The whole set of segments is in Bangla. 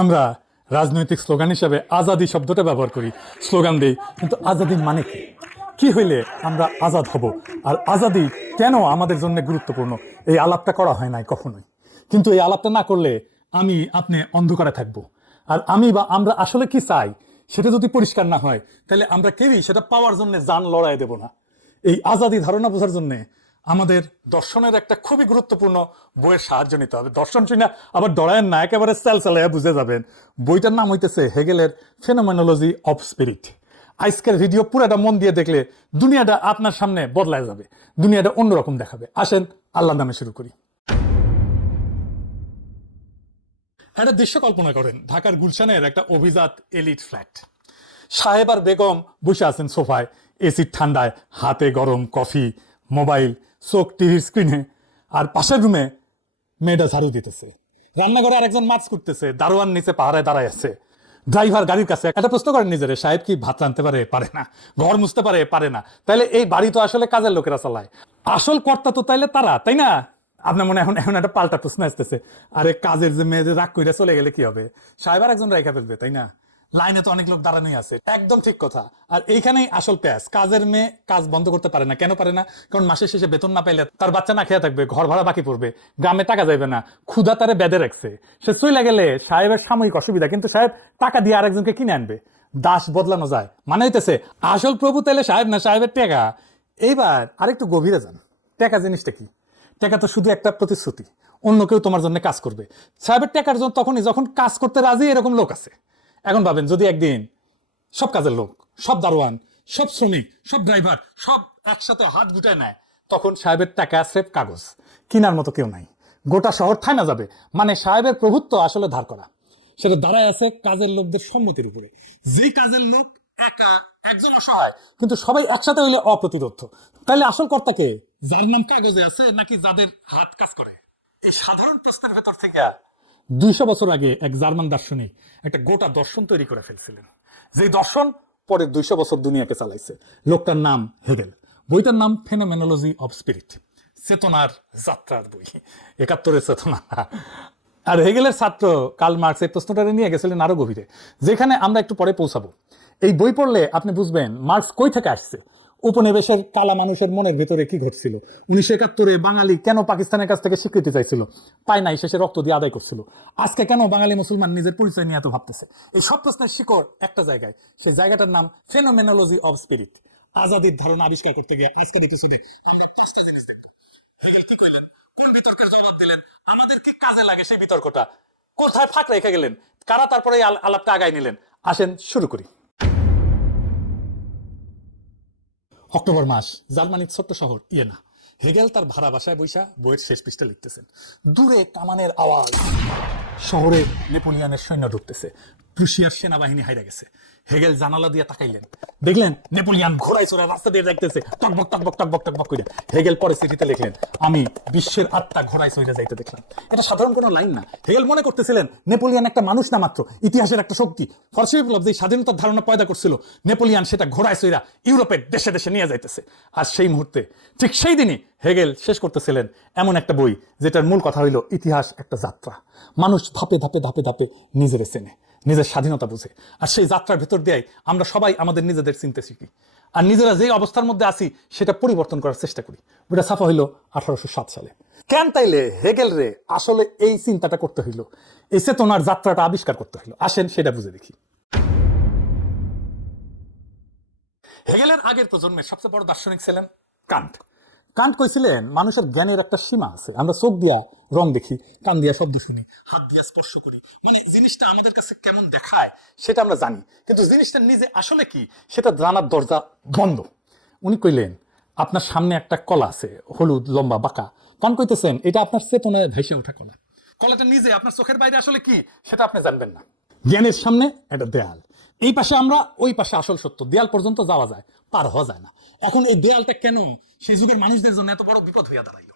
আমরা রাজনৈতিক স্লোগান হিসাবে আজাদি শব্দটা ব্যবহার করি, স্লোগান দিই, কিন্তু আজাদি মানে কি? কি হইলে আমরা আজাদ হব, আর আজাদি কেন আমাদের জন্য গুরুত্বপূর্ণ? এই আলাপটা করা হয় নাই কখনোই। কিন্তু এই আলাপটা না করলে আমি আপনি অন্ধকারে থাকবো। আর আমি বা আমরা আসলে কি চাই সেটা যদি পরিষ্কার না হয়, তাহলে আমরা কেউই সেটা পাওয়ার জন্য জান লড়াই দেব না। এই আজাদি ধারণা বোঝার জন্য আমাদের দর্শনের একটা খুবই গুরুত্বপূর্ণ বইয়ের সাহায্য নিতে হবে। দর্শন শুনে আবার ডরায়েন না, একেবারে চালাইয়া বুঝে যাবেন। বইটার নাম হইতেছে হেগেলের ফেনোমেনোলজি অফ স্পিরিট। আজকের ভিডিও পুরাটা মন দিয়ে দেখলে দুনিয়াটা আপনার সামনে বদলায় যাবে, দুনিয়াটা অন্যরকম দেখাবে। আসেন আল্লাহর নামে শুরু করি। একটা দৃশ্য কল্পনা করেন, ঢাকার গুলশানের একটা অভিজাত এলিট ফ্ল্যাট। সাহেব আর বেগম বসে আছেন সোফায়, এসির ঠান্ডায়, হাতে গরম কফি, মোবাইল, চোখ টিভির স্ক্রিনে। আর পাশের রুমে মেয়েটা ঝাড়ু দিতেছে, রান্নাঘরে আরেকজন মাছ করতেছে, দারোয়ান নিচে পাহারায় দাঁড়ায় আছে। ড্রাইভার গাড়ির কাছে একটা প্রশ্ন করেন নিজেরে, সাহেব কি ভাত রাঁধতে পারে? পারে না। ঘর মুছতে পারে? পারে না। তাইলে এই বাড়ি তো আসলে কাজের লোকেরা চালায়, আসল কর্তা তো তাইলে তারা, তাই না? আপনার মনে এখন এখন একটা পাল্টা প্রশ্ন আসতেছে, আরে কাজের যে মেয়ে যে রাগ করে চলে গেলে কি হবে? সাহেব আর একজন রেখা ফেলবে, তাই না? লাইনে তো অনেক লোক দাঁড়ানোই আছে। একদম ঠিক কথা। আর এইখানেই আসল প্যাচ। কাজের মেয়ে কাজ বন্ধ করতে পারে না। কেন পারে না? কারণ মাসের শেষে বেতন না পাইলে তার বাচ্চা না খেয়ে থাকবে, ঘর ভাড়া বাকি পড়বে, গ্রামে টাকা যাইবে না, ক্ষুধা তারে বেঁধে রাখছে। সে চলে গেলে সাহেবের সাময়িক অসুবিধা, কিন্তু সাহেব টাকা দিয়ে আরেকজনকে কিনে আনবে। দাস বদলানো যায়, মানে হইতেছে আসল প্রভু তাইলে সাহেব না, সাহেবের টাকা। এইবার আরেকটু গভীরে যান। টাকা জিনিসটা কি? টাকা তো শুধু একটা প্রতিশ্রুতি, অন্য কেউ তোমার জন্য কাজ করবে। সাহেবের টাকার জন্য তখনই যখন কাজ করতে রাজি এরকম লোক আছে। এখন ভাবেন যদি একদিন সব কাজের লোক, সব দারোয়ান, সব শ্রমিক, সব ড্রাইভার সব একসাথে হাত গুটায় নেয়, তখন সাহেবের টাকা স্রেফ কাগজ, কিনার মতো কেউ নাই। গোটা শহর ঠায় না যাবে। মানে সাহেবের প্রভুত্ব আসলে ধার করা, সেটা দাঁড়ায় আছে কাজের লোকদের সম্মতির উপরে। যেই কাজের লোক একা, একজন অসহায়, কিন্তু সবাই একসাথে হইলে অপ্রতিরোধ। তাহলে আসল কর্তাকে যার নাম কাগজে আছে, নাকি যাদের হাত কাজ করে? এই সাধারণ প্রশ্নের ভেতর থেকে 200 বছর আগে এক জার্মান দার্শনিক একটা গোটা দর্শন তৈরি করে ফেলছিলেন, যে দর্শন পরে 200 বছর দুনিয়াকে চালাইছে। লোকটার নাম হেগেল। বইটার নাম ফেনোমেনোলজি অফ স্পিরিট, চেতনার যাত্রার বই। 71-এর চেতনা। আর হেগেলের ছাত্র কার্ল মার্কস এই প্রশ্নটা নিয়ে গেছিলেন আরো গভীরে, যেখানে আমরা একটু পরে পৌঁছাবো। এই বই পড়লে আপনি বুঝবেন মার্কস কই থেকে আসছে, উপনিবেশের কালা মানুষের মনের ভেতরে কি ঘটছিল, 1971-এ বাঙালি কেন পাকিস্তানের কাছ থেকে স্বীকৃতি চাইছিল, পায় নাই, শেষে রক্ত দিয়ে আদায় করছিল, আজকে কেন বাঙালি মুসলমান নিজের পরিচয় নিয়ে এত ভাবতেছে। এই সব প্রশ্নের শিকড় একটা জায়গায়, সেই জায়গাটার নাম ফেনোমেনোলজি অফ স্পিরিট। আজাদির ধারণা আবিষ্কার করতে গিয়ে আজকের এপিসোডে কোন বিতর্কের জবাব দিলেন, আমাদের কি কাজে লাগে সেই বিতর্কটা, কোথায় ফাঁক রেখে গেলেন, কারা তারপরে এই আলাপটা আগায় নিলেন। আসেন শুরু করি। অক্টোবর মাস, জার্মানির ছোট্ট শহর ইয়েনা। হেগেল তার ভাড়া বাসায় বৈশা বইয়ের শেষ পৃষ্ঠা লিখতেছেন। দূরে কামানের আওয়াজ, শহরে নেপোলিয়নের সৈন্য ঢুকতেছে, প্রুশিয়ার সেনাবাহিনী হাইরা গেছে। হেগেল জানালা দিয়ে তাকাইলেন, দেখলেন নেপোলিয়ন ঘোড়ায় চড়ে রাস্তা দিয়ে যাইতেছে, টকবক টকবক টকবক টকবক করে। হেগেল পরে চিঠিতে লিখলেন, আমি বিশ্বের আত্মা ঘোড়ায় চড়ে যাইতে দেখলাম। এটা সাধারণ কোনো লাইন না। হেগেল মনে করতেছিলেন নেপোলিয়ন একটা মানুষ না মাত্র, ইতিহাসের একটা শক্তি। ফরাসি বিপ্লব যে স্বাধীনতার ধারণা পয়দা করছিল, নেপোলিয়ন সেটা ঘোড়ায় চড়া ইউরোপের দেশে দেশে নিয়ে যাইতেছে। আর সেই মুহূর্তে, ঠিক সেই দিনই হেগেল শেষ করতেছিলেন এমন একটা বই যেটার মূল কথা হইল ইতিহাস একটা যাত্রা। মানুষ ধাপে ধাপে ধাপে ধাপে নিজের চেনে, নিজের স্বাধীনতা বুঝে। আর সেই যাত্রার ভেতর দিয়ে আমরা সবাই আমাদের নিজেদের চিনতে শিখি, আর নিজেরা যে অবস্থার মধ্যে আছি সেটা পরিবর্তন করার চেষ্টা করি। ওটা ছাপা হইল 1807 সালে। কেন তাইলে হেগেল রে আসলে এই চিন্তাটা করতে হইল, এই চেতনার যাত্রাটা আবিষ্কার করতে হইল? আসেন সেটা বুঝে দেখি। হেগেলের আগের প্রজন্মের সবচেয়ে বড় দার্শনিক ছিলেন কান্ট। কান্ট কইছিলেন মানুষের জ্ঞানের একটা সীমা আছে। আমরা চোখ দিয়া রং দেখি, কান দিয়া শব্দ শুনি, হাত দিয়া স্পর্শ করি, মানে জিনিসটা আমাদের কাছে কেমন দেখায় সেটা আমরা জানি, কিন্তু জিনিসটা নিজে আসলে কি সেটা জানার দরজা বন্ধ। উনি কইলেন আপনার সামনে একটা কলা আছে, হলুদ লম্বা বাঁকা। কান্ট কইতেছেন এটা আপনার চেতনায় ভেসে ওঠা কলা। কলাটা নিজে আপনার চোখের বাইরে আসলে কি সেটা আপনি জানবেন না। জ্ঞানের সামনে একটা দেয়াল, এই পাশে আমরা, ওই পাশে আসল সত্য। দেয়াল পর্যন্ত যাওয়া যায়, পার হওয়া যায় না। এখন এই দেয়ালটা কেন সেই যুগের মানুষদের জন্য এত বড় বিপদ হইয়া দাঁড়াইল?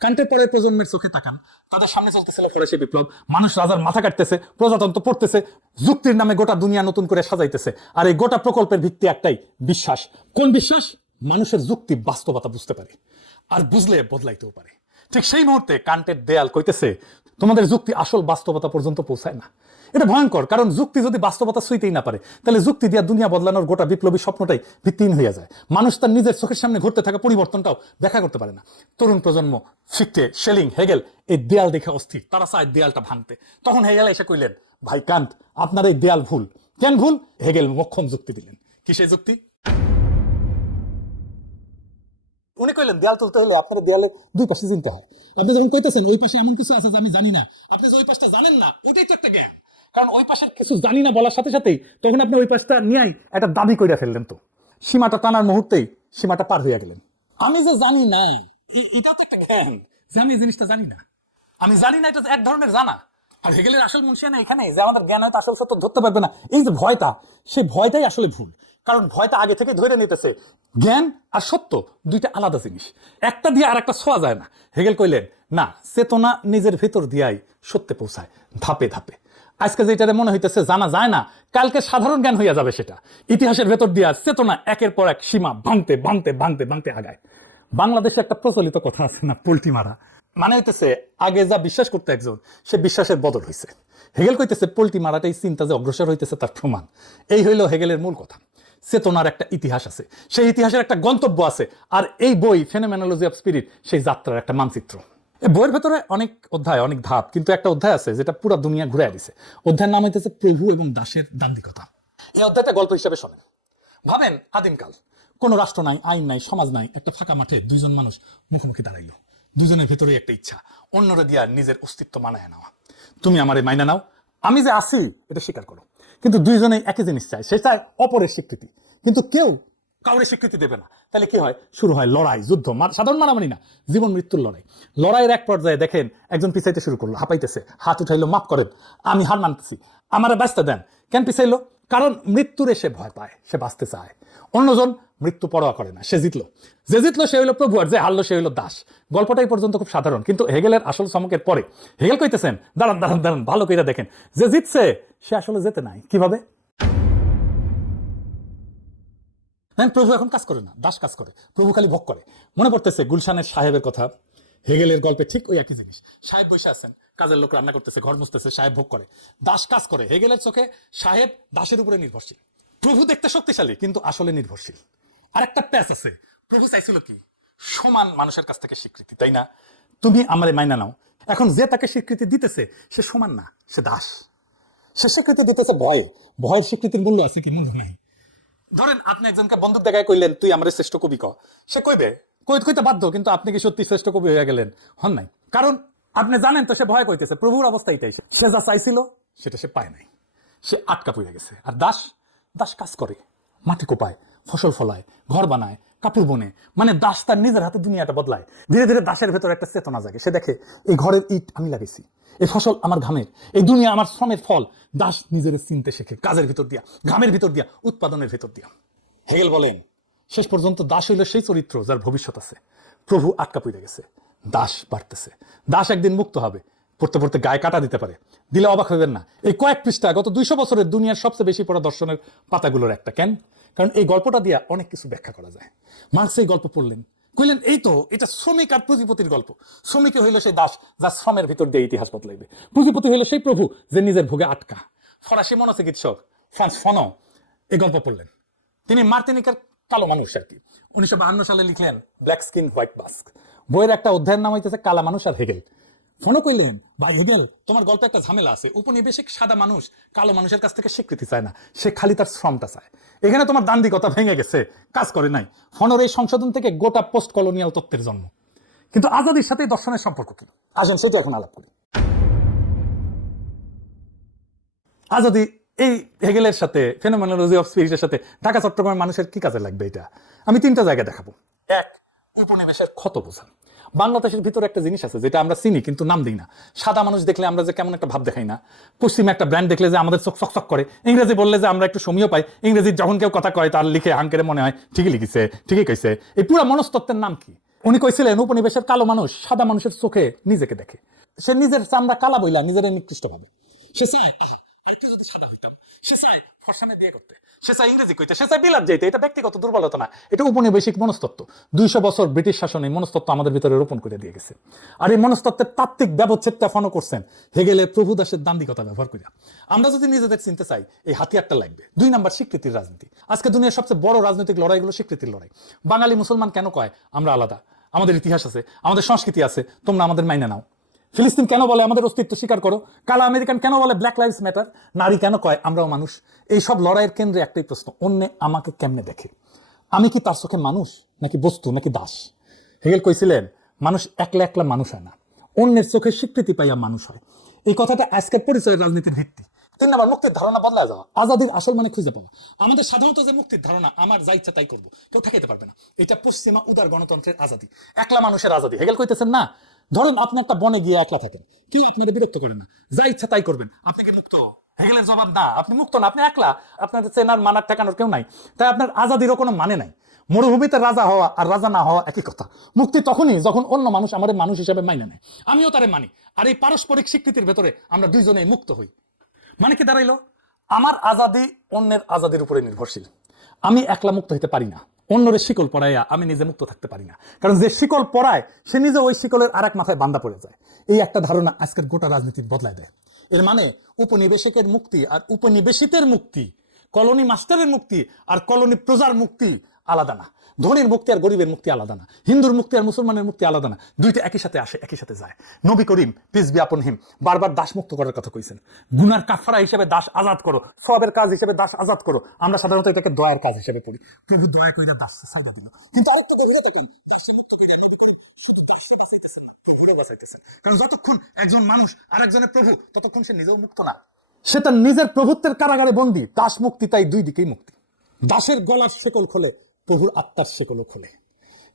কান্টের পরের প্রজন্মের চোখে তাকান, তাদের সামনে চলতেছিল ফরাসি বিপ্লব। মানুষ রাজার মাথা কাটতেছে, প্রজাতন্ত্র পড়তেছে, যুক্তির নামে গোটা দুনিয়া নতুন করে সাজাইতেছে। আর এই গোটা প্রকল্পের ভিত্তি একটাই, বিশ্বাস। কোন বিশ্বাস? মানুষের যুক্তি বাস্তবতা বুঝতে পারে, আর বুঝলে বদলাইতেও পারে। ঠিক সেই মুহূর্তে কান্টের দেয়াল কইতেছে তোমাদের যুক্তি আসল বাস্তবতা পর্যন্ত পৌঁছায় না। এটা ভয়ঙ্কর, কারণ যুক্তি যদি বাস্তবতা ছুঁইতেই না পারে, তাহলে যুক্তি দিয়ে দুনিয়া বদলানোর গোটা বিপ্লবী স্বপ্নটাই ভিত্তিহীন হয়ে যায়। মানুষ তার নিজের চোখের সামনে ঘটতে থাকা পরিবর্তনটাও দেখা করতে পারে না। তরুণ প্রজন্ম ফিক্টে, শেলিং, হেগেল এই দেয়াল দেখে অস্থির, তারা চায় দেয়ালটা ভাঙতে। তখন হেগেল এসে কইলেন, ভাই কান্ট, আপনার এই দেয়াল ভুল। কেন ভুল? হেগেল মোক্ষম যুক্তি দিলেন। কিসের যুক্তি? উনি কইলেন দেয়াল তুলতে হলে আপনার দেয়ালের দুই পাশে চিনতে হয়। আপনি যখন কইতেছেন ওই পাশে এমন কিছু আছে যে আমি জানি না, আপনি যে ওই পাশটা জানেন না, ওটাই তো একটা জ্ঞান। কারণ ওই পাশের কিছু জানি না বলার সাথে সাথেই তখন আপনি ওই পাশটা নিয়েই একটা দাবি কইরা ফেললেন। তো সীমাটা টানার মুহূর্তেই সীমাটা পার হইয়া গেলেন। আমি যে জানি নাই, এটাও তো একটা জ্ঞান যে আমি এই জিনিসটা জানি না। আমি জানি না, এটা এক ধরনের জানা। আর হেগেলের আসল মুনশিয়ানা এখানে যে আমাদের জ্ঞান হয়তো আসল সত্য ধরতে পারবে না, এই যে ভয়টা, সেই ভয়টাই আসলে ভুল। কারণ ভয়টা আগে থেকে ধরে নিতেছে জ্ঞান আর সত্য দুইটা আলাদা জিনিস, একটা দিয়ে আর একটা ছোঁয়া যায় না। হেগেল কইলেন না, চেতনা নিজের ভেতর দিয়াই সত্যে পৌঁছায়, ধাপে ধাপে। আজকে যেটা মনে হইতেছে জানা যায় না, কালকে সাধারণ জ্ঞান হইয়া যাবে সেটা। ইতিহাসের ভেতর দিয়া চেতনা একের পর এক সীমা ভাঙতে ভাঙতে ভাঙতে ভাঙতে আগায়। বাংলাদেশে একটা প্রচলিত কথা আছে না, পোল্টি মারা। মানে হইতেছে আগে যা বিশ্বাস করতে একজন, সে বিশ্বাসের বদল হয়েছে। হেগেল কইতেছে পোল্টি মারাটাই চিন্তা যে অগ্রসর হইতেছে তার প্রমাণ। এই হইল হেগেলের মূল কথা। চেতনার একটা ইতিহাস আছে, সেই ইতিহাসের একটা গন্তব্য আছে, আর এই বই ফেনোমেনোলজি অফ স্পিরিট সেই যাত্রার একটা মানচিত্র। এই বইয়ের ভেতরে অনেক অধ্যায়, অনেক ধাপ, কিন্তু একটা অধ্যায় আছে যেটা পুরো দুনিয়া ঘুরে দিছে। অধ্যায়ের নাম হইতেছে প্রভু এবং দাসের দান্দিকতা। এই অধ্যায়টা গল্প হিসেবে শোনেন। ভাবেন আদিমকাল, কোনো রাষ্ট্র নাই, আইন নাই, সমাজ নাই, একটা ফাঁকা মাঠে দুইজন মানুষ মুখোমুখি দাঁড়াইলো। দুজনের ভেতরে একটা ইচ্ছা, অন্যরা দিয়া নিজের অস্তিত্ব মানায় নেওয়া। তুমি আমার এই মাইনা নাও, আমি যে আছি এটা স্বীকার করো। কিন্তু দুইজনেই একই জিনিস চায়, সে চায় অপরের স্বীকৃতি, কিন্তু কেউ কাউরে স্বীকৃতি দেবে না। তাহলে কি হয়? শুরু হয় লড়াই, যুদ্ধ, সাধারণ মারামারি না, জীবন মৃত্যুর লড়াই। লড়াইয়ের এক পর্যায়ে দেখেন একজন পিছাইতে শুরু করলো, হাঁপাইতেছে, হাত উঠাইলো, মাফ করেন, আমি হার মানতেছি, আমার বাঁচতে দেন। কেন পিছাইলো? কারণ মৃত্যুরে সে ভয় পায়, সে বাঁচতে চায়। অন্যজন মৃত্যু পরোয়া করে না, সে জিতলো। যে জিতলো সে হইলো প্রভু, আর যে হারলো সে হইলো দাস। গল্পটাই পর্যন্ত খুব সাধারণ, কিন্তু হেগেলের আসল চমকের পরে হেগেল কইতেছেন, দাঁড়ান দাঁড়ান দাঁড়ান, ভালো করে দেখেন, যে জিতছে সে আসলে যেতে নাই। কিভাবে? প্রভু এখন কাজ করে না, দাস কাজ করে, প্রভু খালি ভোগ করে। মনে পড়তেছে গুলশানের সাহেবের কথা। হেগেলের গল্পে ঠিক ওই একই জিনিস। সাহেব বসে আছেন, কাজের লোক রান্না করতেছে, ঘর মুছতেছে, সাহেব ভোগ করে, দাস কাজ করে। হেগেলের চোখে সাহেব দাসের উপরে নির্ভরশীল। প্রভু দেখতে শক্তিশালী, কিন্তু আসলে নির্ভরশীল। আর একটা প্যাচ আছে, প্রভু চাইছিল কি? সমান মানুষের কাছ থেকে স্বীকৃতি, তাই না? তুমি আমারে মাইনা নাও। এখন যে তাকে স্বীকৃতি দিতেছে সে সমান না, সে দাস। সে স্বীকৃতি দিতেছে ভয়ে। ভয়ের স্বীকৃতির মূল্য আছে কি? মূল্য নাই। ধরেন আপনি একজনকে বন্দুক দেখায় কইলেন, তুই আমার শ্রেষ্ঠ কবি ক। সে কইবে, কইতে বাধ্য, কিন্তু আপনি কি সত্যি শ্রেষ্ঠ কবি হয়ে গেলেন? হন নাই। কারণ আপনি জানেন তো সে ভয় কইতেছে। প্রভুর অবস্থা এটাই, সে যা চাইছিল সেটা সে পায় নাই, সে আটকা পড়ে গেছে। আর দাস, দাস কাজ করে, মাটি কোপায়, ফসল ফলায়, ঘর বানায়, কাপড় বনে। মানে দাস তার নিজের হাতে দুনিয়াটা বদলায়। ধীরে ধীরে দাসের ভেতর একটা চেতনা জাগে। সে দেখে এই ঘরের ইট আমি লাগাইছি, এই ফসল আমার ঘামের, এই দুনিয়া আমার শ্রমের ফল। দাস নিজের চিনতে শেখে, কাজের ভিতর দিয়া, ঘামের ভিতর দিয়া, উৎপাদনের ভিতর দিয়া। হেগেল বলেন, শেষ পর্যন্ত দাস হইল সেই চরিত্র যার ভবিষ্যৎ আছে। প্রভু আটকা পড়ে গেছে, দাস বাড়তেছে। দাস একদিন মুক্ত হবে, পড়তে পড়তে গায়ে কাটা দিতে পারে। দিলে অবাক হইবেন না, এই কয়েক পৃষ্ঠা গত 200 বছরের দুনিয়ার সবচেয়ে বেশি পড়া দর্শনের পাতাগুলোর একটা। কেন? কারণ এই গল্পটা দিয়ে অনেক কিছু ব্যাখ্যা করা যায়। মার্কস এই গল্প পড়লেন, কইলেন এই তো, এটা শ্রমিক আর পুঁজিপতির গল্প। শ্রমিক হইল সেই দাস যার শ্রমের ভিতর দিয়ে ইতিহাস বদলাইবে। পুঁজিপতি হইল সেই প্রভু যে নিজের ভোগে আটকা। ফরাসি মনোচিকিৎসক ফ্রান্স ফনো এই গল্প পড়লেন। তিনি মার্তিনিকার কালো মানুষ আর কি, 1952 সালে লিখলেন ব্ল্যাক স্কিন হোয়াইট মাস্ক। বইয়ের একটা অধ্যায়ের নাম হইতেছে কালা মানুষ আর হেগেল। ফোনও কইলেন, ভাই হেগেল, তোমার গল্পে একটা ঝামেলা আছে। উপনিবেশিক সাদা মানুষ কালো মানুষের কাছ থেকে স্বীকৃতি চায় না, সে খালি তার শ্রমটা চায়। এখানে তোমার দান্দিকতা ভেঙে গেছে, কাজ করে নাই। ফোনের এই সংশোধন থেকে গোটা পোস্ট কলোনিয়াল তত্ত্বের জন্ম। কিন্তু আজাদির সাথে দর্শনের সম্পর্ক কি? আসেন সেটা এখন আলাপ করি। আজাদি এই হেগেলের সাথে, ফেনোমেনোলজি অফ স্পিরিটের সাথে ঢাকা চট্টগ্রামের মানুষের কি কাজে লাগবে? এটা আমি 3টা জায়গায় দেখাবো। এক, উপনিবেশের ক্ষত বোঝা। বাংলাদেশের ভিতরে একটা জিনিস আছে যেটা আমরা চিনি কিন্তু নাম দিই না। সাদা মানুষ দেখলে আমরা যে কেমন একটা ভাব দেখাই না, পশ্চিমে একটা ব্র্যান্ড দেখলে যে আমাদের চোখ চকচক করে, ইংরেজি বললে যে আমরা একটু সমীহ পাই, ইংরেজি যখন কেউ কথা কয় তার লিখে হাঙ্কেরে মনে হয় ঠিকই লিখেছে, ঠিকই কইছে। এই পুরো মনস্তত্ত্বের নাম কি? উনি কইছিলেন উপনিবেশের কালো মানুষ সাদা মানুষের চোখে নিজেকে দেখে। সে নিজের চামড়া কালা বইলা নিজের নিকৃষ্ট ভাবে। সে চায় সে চায় ফর্সামে বিয়ে করতে, সে চাই ইংরেজি কইতে, সে চাই বিলাত যাইতে। এটা ব্যক্তিগত দুর্বলতা না, এটা উপনিবেশিক মনস্তত্ত্ব। 200 বছর ব্রিটিশ শাসন এই মনস্তত্ত্ব আমাদের ভিতরে রোপণ করে দিয়ে গেছে। আর এই মনস্তত্ত্বের তাত্ত্বিক ব্যবচ্ছেদটা ফলো করছেন হেগেলের প্রভু দাসের দান্দিকতা ব্যবহার করে। আমরা যদি নিজেদের চিনতে চাই, এই হাতিয়ারটা লাগবে। 2 নাম্বার, স্বীকৃতির রাজনীতি। আজকে দুনিয়ার সবচেয়ে বড় রাজনৈতিক লড়াইগুলো স্বীকৃতির লড়াই। বাঙালি মুসলমান কেন কয় আমরা আলাদা, আমাদের ইতিহাস আছে, আমাদের সংস্কৃতি আছে, তোমরা আমাদের মাইনে নাও। ফিলিস্তিন কেন বলে আমাদের অস্তিত্ব স্বীকার করো। কালা আমেরিকান কেন বলে ব্ল্যাক লাইভস ম্যাটার। নারী কেন কয় আমরাও মানুষ। এই সব লড়াইয়ের কেন্দ্রে একটাই প্রশ্ন, অন্যে আমাকে কেমনে দেখে। আমি কি তার চোখে মানুষ, নাকি বস্তু, নাকি দাস? হেগেল কইছিলেন মানুষ একলা একলা মানুষ হয় না, অন্যের চোখে স্বীকৃতি পাইয়া মানুষ হয়। এই কথাটা আজকের পরিচয়ের রাজনীতির ভিত্তি। 3 নাম্বার, মুক্তির ধারণা বদলায় যাওয়া। আজাদির আসল মানে খুঁজে পাওয়া। আমাদের সাধারণত যে মুক্তির ধারণা, আমার যা ইচ্ছা তাই করবো, কেউ ঠেকাইতে পারবে না, এটা পশ্চিমা উদার গণতন্ত্রের আজাদি, একলা মানুষের আজাদি। হেগেল কইতেছেন না, ধরুন আপনি একটা বনে গিয়ে একলা থাকেন, কেউ আপনাদের বিরক্ত করে না, যা ইচ্ছা তাই করবেন, আপনি কি মুক্ত? হেগেলের জবাব না, আপনি মুক্ত না, আপনি একলা। আপনার চেনার মানার ঠেকানোর কেউ নাই, তাই আপনার আজাদিরও কোনো মানে নাই। মরুভূমিতে রাজা হওয়া আর রাজা না হওয়া একই কথা। মুক্তি তখনই যখন অন্য মানুষ আমাদের মানুষ হিসেবে মাইনে নেয়, আমিও তারে মানি। আর এই পারস্পরিক স্বীকৃতির ভেতরে আমরা দুইজনেই মুক্ত হই। মানে কি দাঁড়াইলো, আমার আজাদি অন্যের আজাদির উপরে নির্ভরশীল। আমি একলা মুক্ত হতে পারি না, অন্যরে শিকল পরাইয়া আমি নিজে মুক্ত থাকতে পারি না। কারণ যে শিকল পরায় সে নিজে ওই শিকলের আরেক মাথায় বান্ধা পড়ে যায়। এই একটা ধারণা আজকের গোটা রাজনীতি বদলায় দেয়। এর মানে উপনিবেশিকের মুক্তি আর উপনিবেশিতের মুক্তি, কলোনি মাস্টারের মুক্তি আর কলোনি প্রজার মুক্তি আলাদা না। ধনীর মুক্তি আর গরিবের মুক্তি আলাদা না। হিন্দুর মুক্তি আর মুসলমানের মুক্তি আলাদা না। দুইটা একই সাথে আসে, একই সাথে যায়। নবী করিম পিস বি আপন হিম বারবার দাস মুক্ত করার কথা কইছেন। গুনার কাফারা হিসেবে দাস আজাদ করো, সবের কাজ হিসেবে দাস আজাদ করো। আমরা সাধারণত এটাকে দয়ার কাজ হিসেবে পড়ি। প্রভু দয়া কইরা দাস সাইডা দিল, কিন্তু আরেকটা দেখলে দেখুন দাসকে মুক্ত করে নবী করিম শুধু দাসে বাঁচাইতেছেন না, প্রভুরও বাঁচাইতেছেন। কারণ যতক্ষণ একজন মানুষ আর একজনের প্রভু, ততক্ষণ সে নিজেও মুক্ত না, সে তার নিজের প্রভুত্বের কারাগারে বন্দী। দাস মুক্তি তাই দুই দিকেই মুক্তি। দাসের গলার শেকল খোলে, প্রভুর আত্মার শেকলও খোলে।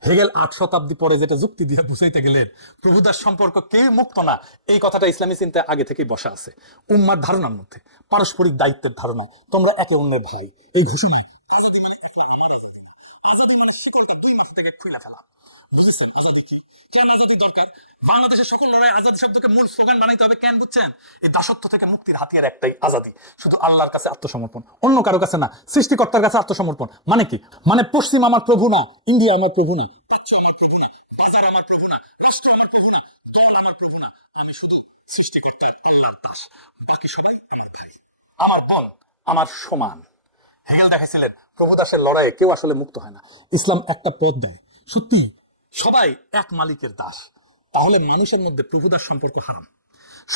হেগেল 8 শতাব্দী পরে যেটা যুক্তি দিয়ে বুঝাইতে গেলেন প্রভুদাস সম্পর্ক কেউ মুক্ত না, এই কথাটা ইসলামী চিন্তায় আগে থেকেই বসা আছে। উম্মার ধারণার মধ্যে পারস্পরিক দায়িত্বের ধারণা, তোমরা একে অন্যের ভাই, এই ঘোষণায় আজাদি মানে শিকলটা 2 মাস থেকে খুলে ফেলা। বুঝেছেন আজাদি কি, কেন আজাদি দরকার? বাংলাদেশের সকল লড়াই আজাদি শব্দকে মূল স্লোগান বানাইতে হবে কেন বুঝছেন? এই দাসত্ব থেকে মুক্তির হাতিয়ার একটাই, আজাদি। শুধু আল্লাহর কাছে আত্মসমর্পণ, অন্য কারো কাছে না, সৃষ্টিকর্তার কাছে আত্মসমর্পণ। মানে কি? মানে পশ্চিম আমার প্রভু না, ইন্ডিয়া আমার প্রভু না, বাজার আমার প্রভু না, রাষ্ট্র আমার প্রভু না, দল আমার প্রভু না। আমি শুধু সৃষ্টিকর্তার আল্লাহর দাস, বাকি সবাই আমার ভাই, আমার দল, আমার সমান। হেগেল দেখাইছিলেন প্রভু দাসের লড়াইয়ে কেউ আসলে মুক্ত হয় না। ইসলাম একটা পথ দেয়, সত্যি সবাই এক মালিকের দাস, তাহলে মানুষের মধ্যে প্রভুদাস সম্পর্ক হারাম।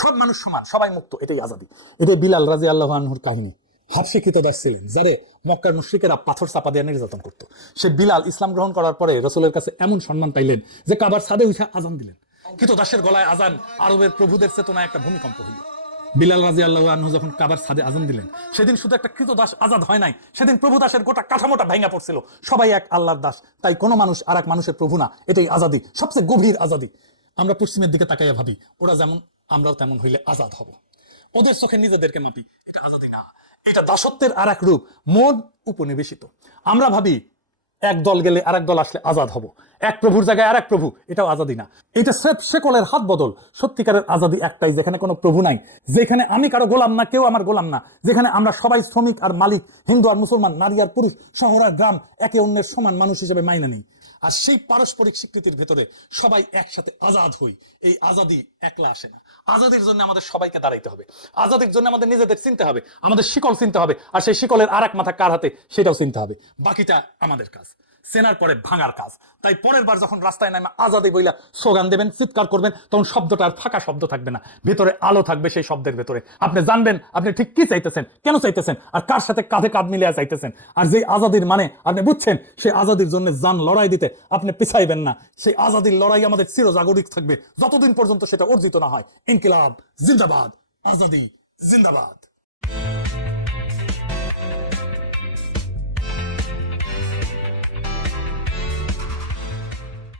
সব মানুষ সমান, সবাই মুক্ত, এটাই আজাদি। এটাই বিলাল রাদিয়াল্লাহু আনহুর কাহিনী। হাবশী কৃতদাস ছিলেন, যারে মক্কার মুশরিকেরা পাথর চাপা দিয়ে নির্যাতন করত। সে বিলাল ইসলাম গ্রহণ করার পরে রাসূলের কাছে এমন সম্মান পাইলেন যে কাবার ছাদে উঠে আজান দিলেন। কৃতদাসের গলায় আজান আরবের প্রভুদের চেতনায় একটা ভূমিকম্প হইল। বিলাল রাদিয়াল্লাহু আনহু যখন কাবার ছাদে আজান দিলেন, সেদিন শুধু একটা কৃতদাস আজাদ হয় নাই, সেদিন প্রভু দাসের গোটা কাঠামোটা ভেঙে পড়ছিল। সবাই এক আল্লাহর দাস, তাই কোনো মানুষ আর এক মানুষের প্রভু না। এটাই আজাদি, সবচেয়ে গভীর আজাদি। আমরা পশ্চিমের দিকে তাকাইয়া ভাবি ওরা যেমন আমরাও তেমন হইলে আজাদ হব, ওদের চোখে নিজেদেরকে মাপি, এটা আজাদি না, এটা দাসত্বের আর এক রূপ, মন উপনিবেশিত। আমরা ভাবি এক দল গেলে আর এক দল আসলে আজাদ হব, এক প্রভুর জায়গায় আর এক প্রভু, এটাও আজাদি না, এটা স্রেফ শেকলের হাত বদল। সত্যিকারের আজাদি একটাই, যেখানে কোনো প্রভু নাই, যেখানে আমি কারো গোলাম না, কেউ আমার গোলাম না, যেখানে আমরা সবাই শ্রমিক আর মালিক, হিন্দু আর মুসলমান, নারী আর পুরুষ, শহর আর গ্রাম, একে অন্যের সমান মানুষ হিসেবে মাইনে নেই। আর সেই পারস্পরিক স্বীকৃতির ভেতরে সবাই একসাথে আজাদ হই। এই আজাদি একলা আসে না, আজাদির জন্য আমাদের সবাইকে দাঁড়াইতে হবে। আজাদির জন্য আমাদের নিজেদের চিনতে হবে, আমাদের শিকল চিনতে হবে, আর সেই শিকলের আর এক মাথা কার হাতে সেটাও চিনতে হবে। বাকিটা আমাদের কাজ, চেনার পরে ভাঙার কাজ। তাই পরের বার যখন রাস্তায় নামে আজাদি বইলা স্লোগান দেবেন, চিৎকার করবেন, তখন শব্দটা আর ফাঁকা শব্দ থাকবে না, ভেতরে আলো থাকবে। সেই শব্দের ভেতরে আপনি জানবেন আপনি ঠিক কি চাইতেছেন, কেন চাইতেছেন, আর কার সাথে কাঁধে কাঁধ মিলিয়ে চাইতেছেন। আর যে আজাদির মানে আপনি বুঝছেন, সেই আজাদির জন্য জান লড়াই দিতে আপনি পিছাইবেন না। সেই আজাদির লড়াই আমাদের চিরজাগরিক থাকবে যতদিন পর্যন্ত সেটা অর্জিত না হয়। ইনকিলাব জিন্দাবাদ, আজাদি জিন্দাবাদ।